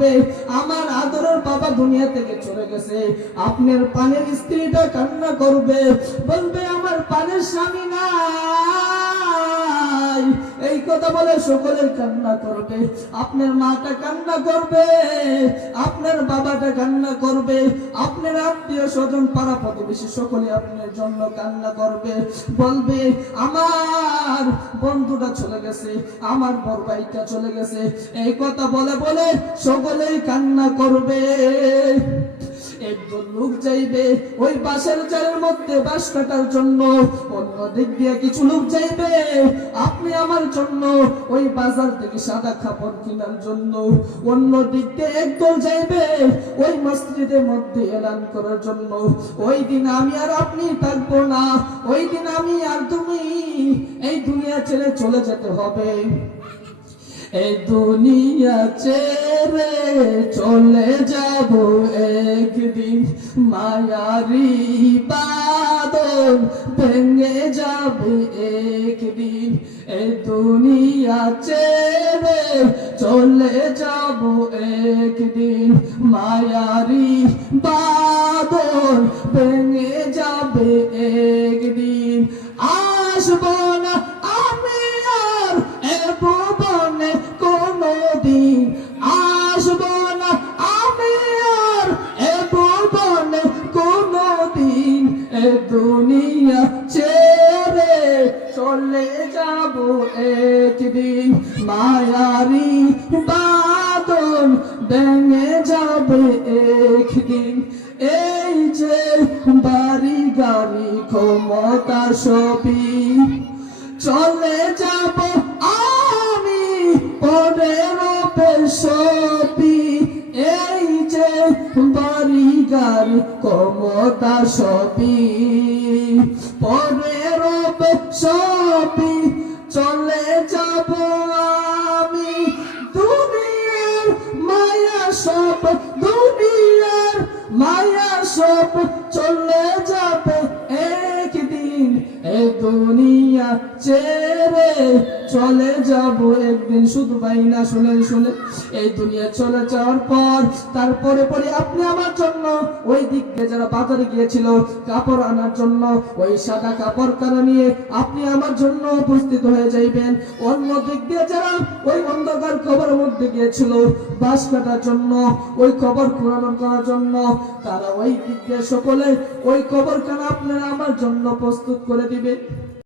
করবে, আমার আদরের বাবা দুনিয়া থেকে চলে গেছে। আপনার পানের স্ত্রীটা কান্না করবে, বলবে আমার পানের স্বামী নাই। এই কথা বলে সকলের কান্না করবে। আপনার মাটা কান্না করবে, আপনার বাবাটা কান্না করবে, আপনার আত্মীয় স্বজন পাড়া প্রতিবেশী সকলে আপনার জন্য কান্না করবে, বলবে আমার বন্ধুটা চলে গেছে, আমার বড় ভাইটা চলে গেছে। এই কথা বলে বলে সকলেই কান্না করবে। একজন লোক যাইবে ওই বাঁশের চালের মধ্যে বাঁশ কাটার জন্য, অন্য দিক দিয়ে কিছু লোক যাইবে আপনি আমার জন্য ওই বাজার থেকে সাদা কাপড় কেনার জন্য, অন্য দিক দিয়ে একদল যাইবে ওই মসজিদের মধ্যে এলান করার জন্য। ওই দিন আমি আর আপনি থাকবো না, ওই দিন আমি আর তুমি এই দুনিয়া ছেড়ে চলে যেতে হবে। এই দুনিয়া ছেড়ে চলে যাব একদিন, মায়ারি বাঁধন ভেঙে যাবে একদিন। এই দুনিয়া ছেড়ে চলে যাব একদিন, মায়ারি বাঁধন ভেঙে যাবে একদিন। আসবো না আমি আর এ ভুবনে কোনদিন, আসবো না আমি আর এ ভুবনে কোনদিন। এ দুনিয়া ছেড়ে চলে যাব একদিন, মায়ারি বাঁধন ভেঙে যাবে একদিন। এই যে বাড়ি গাড়ি ক্ষমতা সবই চলে যাব আমি পরের পেশবি। এই যে বাড়ি গাড়ি ক্ষমতা সবই পরের পেশবি চলে যাব আমি। দুনিয়ার মায়া সব, দুনিয়ার মায়া সব চলে যাবে একদিন। এই দুনিয়া ছেড়ে চলে যাব একদিন। শুধু ভাই না, শুনেন শুনেন, এই দুনিয়া চলে যাওয়ার পর তারপরে পরে আপনি আমার জন্য ওই দিক দিয়ে যারা বাজারে গিয়েছিল কাপড় আনার জন্য, ওই সাদা কাপড় কানা নিয়ে আপনি আমার জন্য উপস্থিত হয়ে যাইবেন। অন্য দিক দিয়ে যারা ওই অন্ধকার কবরের মধ্যে গিয়েছিল বাঁশ কাটার জন্য, ওই কবর পুরানো করার জন্য, তারা ওই দিক দিয়ে সকলে ওই কবর কানা আপনারা আমার জন্য প্রস্তুত করে দিবে।